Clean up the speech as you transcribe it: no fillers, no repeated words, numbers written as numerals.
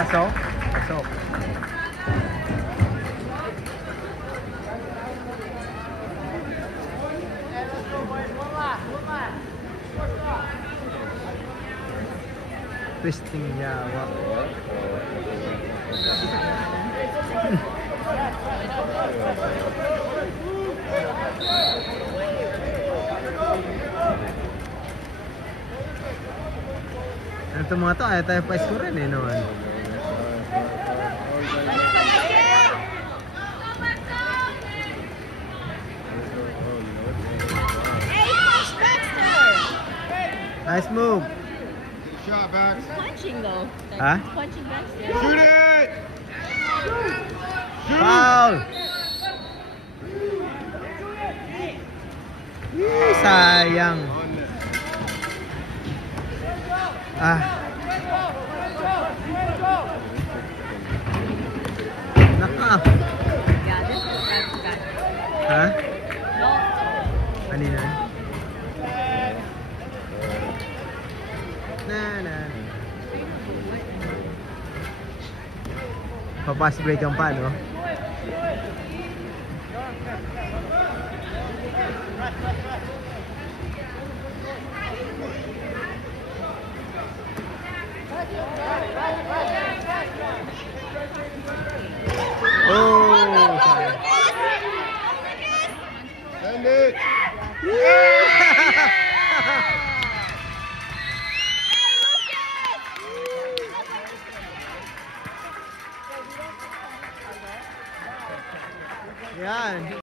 Pasok? Pasok. Twisting yawa. Ano ito mga to? Ayaw tayo pa-score rin eh naman. Nice move. Shot back. Punching though. Huh? Punching back. Shoot it! Foul! Sayang. Ah. Naka. Ha? Kanina? Na. Papas break ang pa, no? Oh! Send it! Yan.